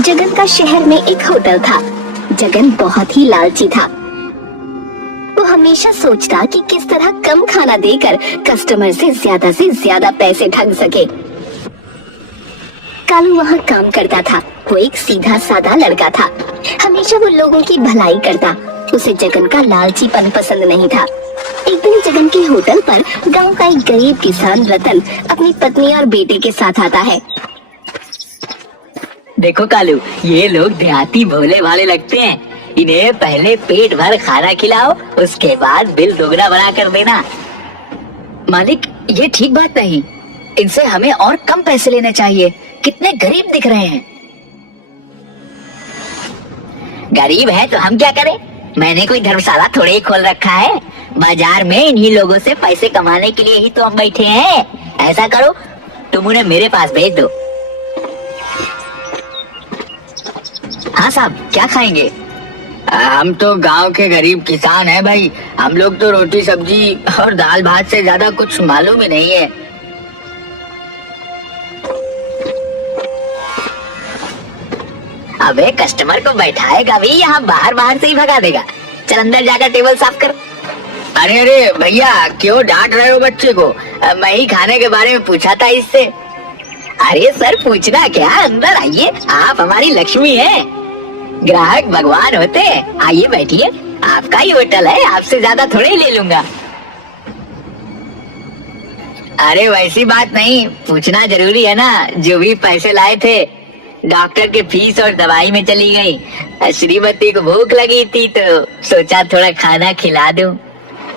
जगन का शहर में एक होटल था। जगन बहुत ही लालची था। वो हमेशा सोचता कि किस तरह कम खाना देकर कस्टमर से ज्यादा पैसे ठग सके। कालू वहाँ काम करता था। वो एक सीधा साधा लड़का था। हमेशा वो लोगों की भलाई करता। उसे जगन का लालचीपन पसंद नहीं था। एक दिन जगन के होटल पर गांव का एक गरीब किसान रतन अपनी पत्नी और बेटे के साथ आता है। देखो कालू, ये लोग देहाती भोले भाले लगते हैं। इन्हें पहले पेट भर खाना खिलाओ, उसके बाद बिल दोगुना बना कर देना। मालिक, ये ठीक बात नहीं। इनसे हमें और कम पैसे लेने चाहिए। कितने गरीब दिख रहे हैं। गरीब है तो हम क्या करें? मैंने कोई धर्मशाला थोड़े ही खोल रखा है। बाजार में इन्हीं लोगों से पैसे कमाने के लिए ही तो हम बैठे हैं। ऐसा करो, तुम उन्हें मेरे पास भेज दो। हाँ साहब, क्या खाएंगे? हम तो गांव के गरीब किसान हैं भाई। हम लोग तो रोटी सब्जी और दाल भात से ज्यादा कुछ मालूम ही नहीं है। अबे कस्टमर को बैठाएगा भी यहाँ बाहर से ही भगा देगा। चल अंदर जाकर टेबल साफ कर। अरे अरे भैया, क्यों डांट रहे हो बच्चे को? मैं ही खाने के बारे में पूछा था इससे। अरे सर, पूछना क्या, अंदर आइए। आप हमारी लक्ष्मी हैं। ग्राहक भगवान होते हैं। आइए बैठिए, आपका ही होटल है, आपसे ज्यादा थोड़े ही ले लूंगा। अरे वैसी बात नहीं, पूछना जरूरी है ना। जो भी पैसे लाए थे डॉक्टर के फीस और दवाई में चली गई। श्रीमती को भूख लगी थी तो सोचा थोड़ा खाना खिला दूं।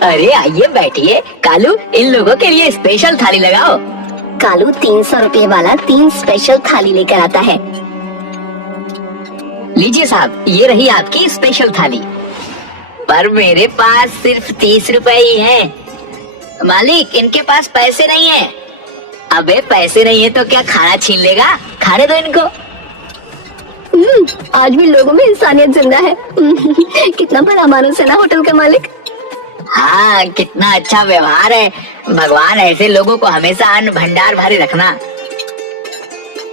अरे आइए बैठिए। कालू, इन लोगों के लिए स्पेशल थाली लगाओ। कालू 300 रुपए वाला 3 स्पेशल थाली लेकर आता है। लीजिए साहब, ये रही आपकी स्पेशल थाली। पर मेरे पास सिर्फ 30 रुपए ही हैं। मालिक, इनके पास पैसे नहीं है। अबे पैसे नहीं है तो क्या खाना छीन लेगा? खाने दो इनको। आज भी लोगों में इंसानियत जिंदा है। कितना बड़ा मानुस है ना होटल का मालिक। हाँ, कितना अच्छा व्यवहार है। भगवान ऐसे लोगों को हमेशा अन्न भंडार भरे रखना।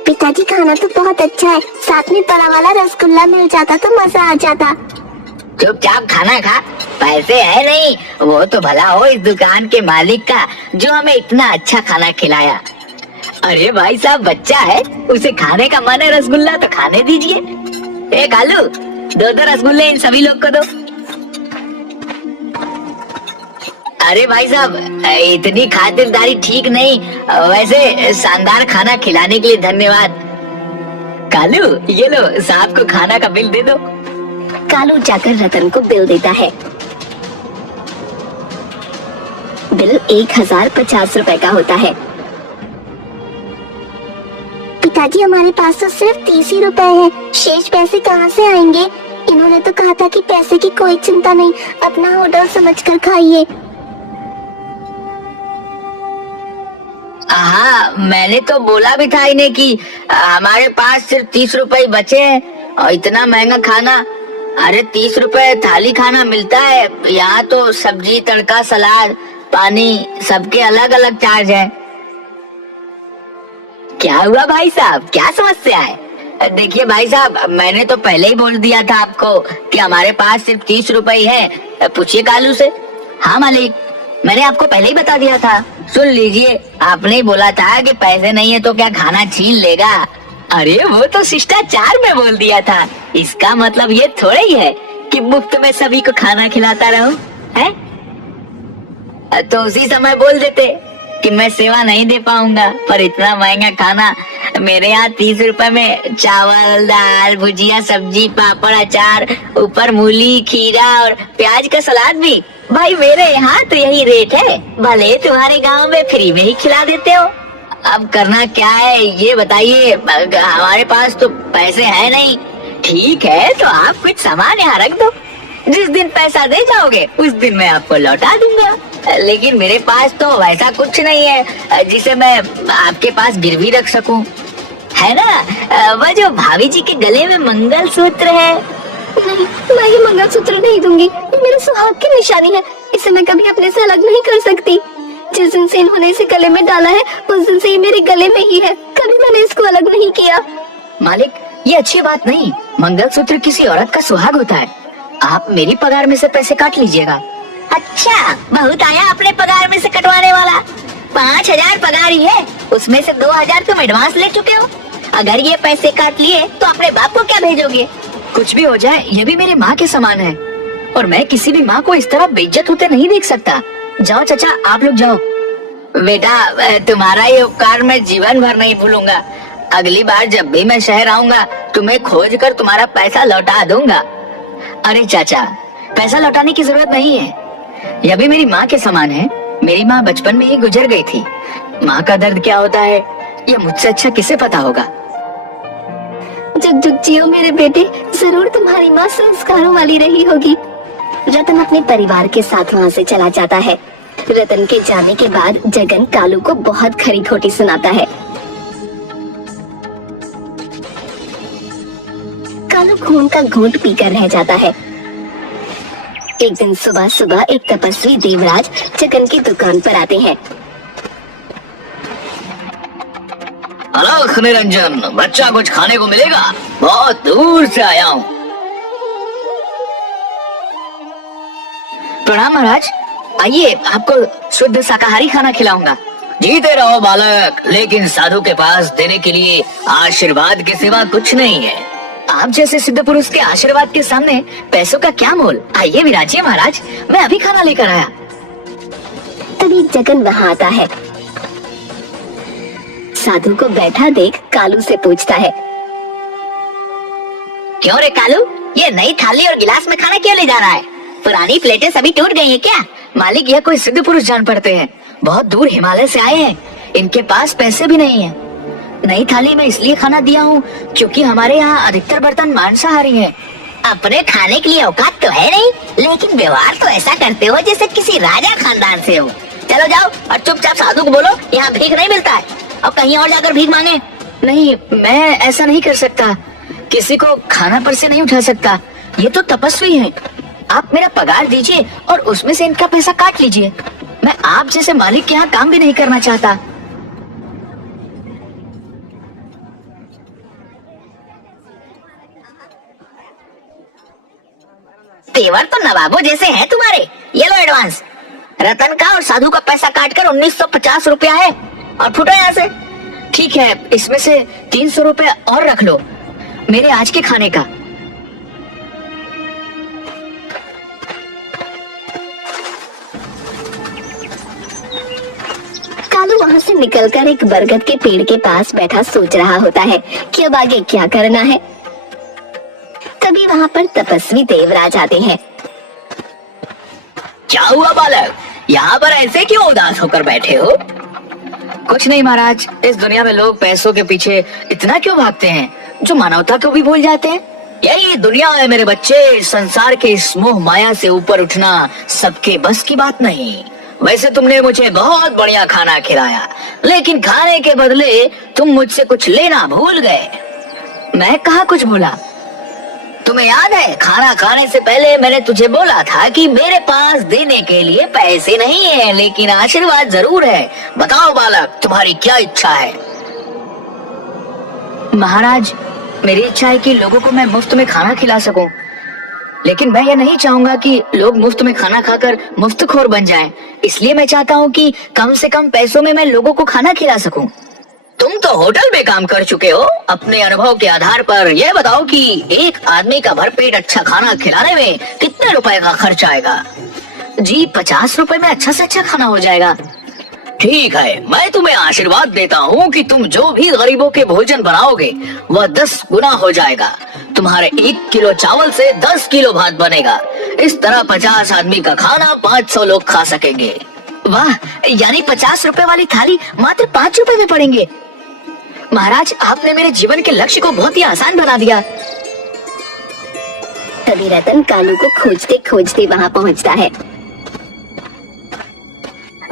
पिताजी, खाना तो बहुत अच्छा है। साथ में बड़ा वाला रसगुल्ला मिल जाता तो मजा आ जाता। चुपचाप खाना खा। पैसे है नहीं, वो तो भला हो इस दुकान के मालिक का जो हमें इतना अच्छा खाना खिलाया। अरे भाई साहब, बच्चा है, उसे खाने का मन है रसगुल्ला तो खाने दीजिए। ए कालू, 2 रसगुल्ले इन सभी लोग को दो। अरे भाई साहब, इतनी खातिरदारी ठीक नहीं। वैसे शानदार खाना खिलाने के लिए धन्यवाद। कालू, ये लो, साहब को खाना का बिल दे दो। कालू जाकर रतन को बिल देता है। बिल 1050 रुपए का होता है। पिताजी, हमारे पास तो सिर्फ 30 ही रुपए है। शेष पैसे कहाँ से आएंगे? इन्होंने तो कहा था कि पैसे की कोई चिंता नहीं, अपना होटल समझकर खाइए। हाँ, मैंने तो बोला भी था इन्हें कि हमारे पास सिर्फ 30 रुपए बचे हैं और इतना महंगा खाना। अरे 30 रुपए थाली खाना मिलता है। यहाँ तो सब्जी, तड़का, सलाद, पानी सबके अलग अलग चार्ज है। क्या हुआ भाई साहब, क्या समस्या है? देखिए भाई साहब, मैंने तो पहले ही बोल दिया था आपको कि हमारे पास सिर्फ 30 रुपए है। पूछिए कालू से। हाँ मालिक, मैंने आपको पहले ही बता दिया था। सुन लीजिए, आपने ही बोला था कि पैसे नहीं है तो क्या खाना छीन लेगा। अरे वो तो शिष्टाचार में बोल दिया था। इसका मतलब ये थोड़ा ही है कि मुफ्त में सभी को खाना खिलाता रहूं, है? तो उसी समय बोल देते कि मैं सेवा नहीं दे पाऊंगा, पर इतना महंगा खाना मेरे यहाँ 30 रुपए में चावल, दाल, भुजिया, सब्जी, पापड़, अचार, ऊपर मूली, खीरा और प्याज का सलाद भी। भाई मेरे यहाँ तो यही रेट है, भले तुम्हारे गांव में फ्री में ही खिला देते हो। अब करना क्या है ये बताइए, हमारे पास तो पैसे है नहीं। ठीक है, तो आप कुछ सामान यहाँ रख दो, जिस दिन पैसा दे जाओगे उस दिन मैं आपको लौटा दूंगा। लेकिन मेरे पास तो वैसा कुछ नहीं है जिसे मैं आपके पास गिरवी रख सकूं। है ना वह जो भाभी जी के गले में मंगलसूत्र है? मैं ये मंगलसूत्र नहीं दूंगी, मेरे सुहाग की निशानी है। इसे मैं कभी अपने से अलग नहीं कर सकती। जिस दिन से इन्होंने इसे गले में डाला है उस दिन से ये मेरे गले में ही है, कभी मैंने इसको अलग नहीं किया। मालिक, ये अच्छी बात नहीं। मंगलसूत्र किसी औरत का सुहाग होता है। आप मेरी पगार में से पैसे काट लीजिएगा। अच्छा, बहुत आया अपने पगार में से कटवाने वाला। 5,000 पगार ही है, उसमें से 2,000 तुम एडवांस ले चुके हो। अगर ये पैसे काट लिए तो अपने बाप को क्या भेजोगे? कुछ भी हो जाए, ये भी मेरी माँ के समान है और मैं किसी भी माँ को इस तरह बेइज्जत होते नहीं देख सकता। जाओ चाचा, आप लोग जाओ। बेटा, तुम्हारा ये उपकार मैं जीवन भर नहीं भूलूंगा। अगली बार जब भी मैं शहर आऊंगा तुम्हें खोज कर तुम्हारा पैसा लौटा दूंगा। अरे चाचा, पैसा लौटाने की जरूरत नहीं है, यह भी मेरी माँ के समान है। मेरी माँ बचपन में ही गुजर गई थी। माँ का दर्द क्या होता है यह मुझसे अच्छा किसे पता होगा। जुग जुग जियो मेरे बेटे, जरूर तुम्हारी माँ संस्कारों वाली रही होगी। रतन अपने परिवार के साथ वहाँ से चला जाता है। रतन के जाने के बाद जगन कालू को बहुत खरी खोटी सुनाता है। कालू खून का घूंट पीकर रह जाता है। एक दिन सुबह सुबह एक तपस्वी देवराज जगन की दुकान पर आते हैं। अलख निरंजन, बच्चा कुछ खाने को मिलेगा? बहुत दूर से आया हूँ। प्रणाम महाराज, आइए आपको शुद्ध शाकाहारी खाना खिलाऊंगा। जीते रहो बालक, लेकिन साधु के पास देने के लिए आशीर्वाद के सिवा कुछ नहीं है। आप जैसे सिद्ध पुरुष के आशीर्वाद के सामने पैसों का क्या मोल। आइए विराजिए महाराज, मैं अभी खाना लेकर आया। तभी जगन वहाँ आता है। साधु को बैठा देख कालू से पूछता है, क्यों रे कालू, ये नई थाली और गिलास में खाना क्यों ले जा रहा है? पुरानी प्लेटें सभी टूट गई हैं क्या? मालिक, यह कोई सिद्ध पुरुष जान पड़ते हैं, बहुत दूर हिमालय से आए हैं, इनके पास पैसे भी नहीं है। नई थाली में इसलिए खाना दिया हूँ क्योंकि हमारे यहाँ अधिकतर बर्तन मांसाहारी हैं। अपने खाने के लिए औकात तो है नहीं, लेकिन व्यवहार तो ऐसा करते हो जैसे किसी राजा खानदान से हो। चलो जाओ और चुपचाप साधु को बोलो यहाँ भीख नहीं मिलता है, और कहीं और जाकर भीख मांगे। नहीं, मैं ऐसा नहीं कर सकता, किसी को खाना पर से नहीं उठा सकता। ये तो तपस्वी हैं। आप मेरा पगार दीजिए और उसमें से इनका पैसा काट लीजिए। मैं आप जैसे मालिक के यहाँ काम भी नहीं करना चाहता। तेवर तो नवाबों जैसे हैं तुम्हारे। ये लो एडवांस। रतन का और साधु का पैसा काटकर 1950 रुपया है, और फुटो यहाँ से। ठीक है, इसमें से 300 रुपए और रख लो, मेरे आज के खाने का। कालू वहाँ से निकलकर एक बरगद के पेड़ के पास बैठा सोच रहा होता है कि अब आगे क्या करना है। तभी वहाँ पर तपस्वी देवराज आते हैं। क्या हुआ बालक, यहाँ पर ऐसे क्यों उदास होकर बैठे हो? कुछ नहीं महाराज, इस दुनिया में लोग पैसों के पीछे इतना क्यों भागते हैं जो मानवता को भी भूल जाते हैं। यही दुनिया है मेरे बच्चे। संसार के इस मोह माया से ऊपर उठना सबके बस की बात नहीं। वैसे तुमने मुझे बहुत बढ़िया खाना खिलाया, लेकिन खाने के बदले तुम मुझसे कुछ लेना भूल गए। मैं कहाँ कुछ भूला। तुम्हें याद है, खाना खाने से पहले मैंने तुझे बोला था कि मेरे पास देने के लिए पैसे नहीं है, लेकिन आशीर्वाद जरूर है। बताओ बालक, तुम्हारी क्या इच्छा है? महाराज, मेरी इच्छा है कि लोगों को मैं मुफ्त में खाना खिला सकूं, लेकिन मैं ये नहीं चाहूंगा कि लोग मुफ्त में खाना खाकर मुफ्तखोर बन जाएं। इसलिए मैं चाहता हूं कि कम से कम पैसों में मैं लोगों को खाना खिला सकूं। तुम तो होटल में काम कर चुके हो। अपने अनुभव के आधार पर यह बताओ कि एक आदमी का भरपेट अच्छा खाना खिलाने में कितने रुपए का खर्च आएगा? जी, 50 रुपए में अच्छा से अच्छा खाना हो जाएगा। ठीक है, मैं तुम्हें आशीर्वाद देता हूँ कि तुम जो भी गरीबों के भोजन बनाओगे वह 10 गुना हो जाएगा। तुम्हारे 1 किलो चावल से 10 किलो भात बनेगा। इस तरह 50 आदमी का खाना 500 लोग खा सकेंगे। वाह, यानी 50 रुपए वाली थाली मात्र 5 रुपए में पड़ेंगे। महाराज, आपने मेरे जीवन के लक्ष्य को बहुत ही आसान बना दिया। तभी रतन कालू को खोजते खोजते वहाँ पहुँचता है।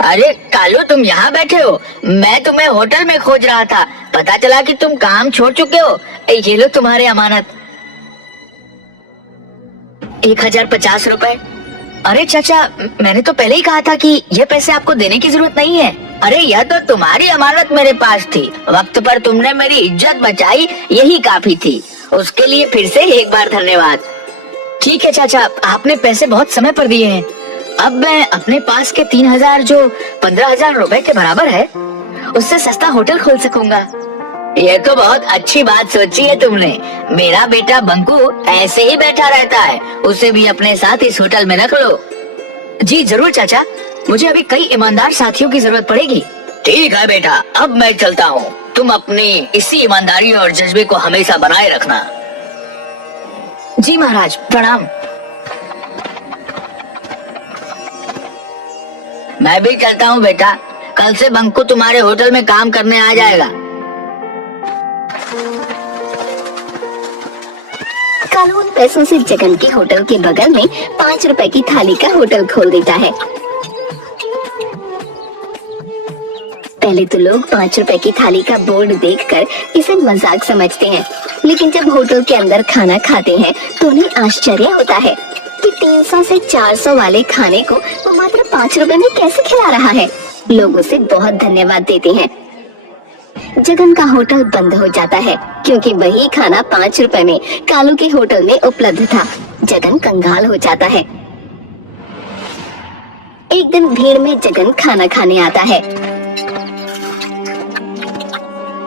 अरे कालू, तुम यहाँ बैठे हो? मैं तुम्हें होटल में खोज रहा था। पता चला कि तुम काम छोड़ चुके हो। ये लो तुम्हारे अमानत। 1050 रुपए। अरे चाचा, मैंने तो पहले ही कहा था कि ये पैसे आपको देने की जरूरत नहीं है। अरे यह तो तुम्हारी अमानत मेरे पास थी, वक्त पर तुमने मेरी इज्जत बचाई, यही काफी थी। उसके लिए फिर से एक बार धन्यवाद। ठीक है चाचा, आपने पैसे बहुत समय पर दिए हैं। अब मैं अपने पास के 3,000 जो 15,000 रुपए के बराबर है, उससे सस्ता होटल खोल सकूंगा। ये तो बहुत अच्छी बात सोची है तुमने। मेरा बेटा बंकू ऐसे ही बैठा रहता है, उसे भी अपने साथ इस होटल में रख लो। जी जरूर चाचा, मुझे अभी कई ईमानदार साथियों की जरूरत पड़ेगी। ठीक है बेटा, अब मैं चलता हूँ। तुम अपनी इसी ईमानदारी और जज्बे को हमेशा बनाए रखना। जी महाराज, प्रणाम। मैं भी चलता हूँ बेटा, कल से बंकू तुम्हारे होटल में काम करने आ जाएगा। कालू उन पैसों से जगन के होटल के बगल में 5 रुपए की थाली का होटल खोल देता है। पहले तो लोग 5 रुपए की थाली का बोर्ड देखकर इसे मजाक समझते हैं, लेकिन जब होटल के अंदर खाना खाते हैं तो उन्हें आश्चर्य होता है कि 300 से 400 वाले खाने को वो मात्र 5 रुपए में कैसे खिला रहा है। लोग उसे बहुत धन्यवाद देते हैं। जगन का होटल बंद हो जाता है क्योंकि वही खाना 5 रुपए में कालू के होटल में उपलब्ध था। जगन कंगाल हो जाता है। एक दिन भीड़ में जगन खाना खाने आता है।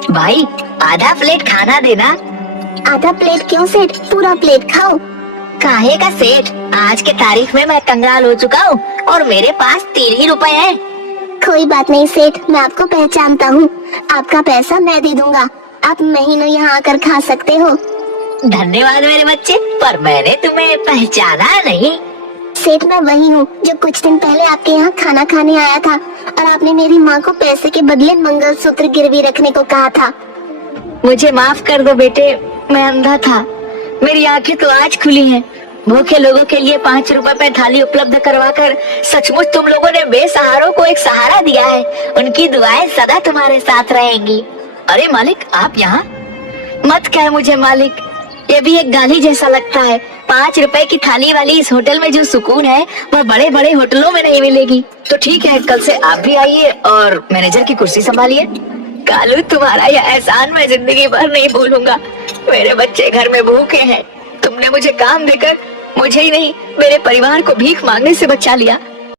भाई आधा प्लेट खाना देना। आधा प्लेट क्यों सेठ, पूरा प्लेट खाओ। काहे का सेठ, आज के तारीख में मैं कंगाल हो चुका हूँ और मेरे पास 3 ही रुपए हैं। कोई बात नहीं सेठ, मैं आपको पहचानता हूँ। आपका पैसा मैं दे दूंगा। आप महीनों यहाँ आकर खा सकते हो। धन्यवाद मेरे बच्चे, पर मैंने तुम्हें पहचाना नहीं। सेठ मैं वही हूँ जो कुछ दिन पहले आपके यहाँ खाना खाने आया था और आपने मेरी माँ को पैसे के बदले मंगलसूत्र गिरवी रखने को कहा था। मुझे माफ कर दो बेटे, मैं अंधा था। मेरी आंखें तो आज खुली हैं। भूखे लोगों के लिए 5 रुपए में थाली उपलब्ध करवाकर सचमुच तुम लोगों ने बेसहारों को एक सहारा दिया है। उनकी दुआएं सदा तुम्हारे साथ रहेंगी। अरे मालिक, आप यहाँ? मत कह मुझे मालिक, ये भी एक गाली जैसा लगता है। 5 रुपए की थाली वाली इस होटल में जो सुकून है वह बड़े बड़े होटलों में नहीं मिलेगी। तो ठीक है, कल से आप भी आइए और मैनेजर की कुर्सी संभालिए। कालू, तुम्हारा यह एहसान मैं जिंदगी भर नहीं भूलूंगा। मेरे बच्चे घर में भूखे हैं, तुमने मुझे काम देकर मुझे ही नहीं मेरे परिवार को भीख मांगने से बचा लिया।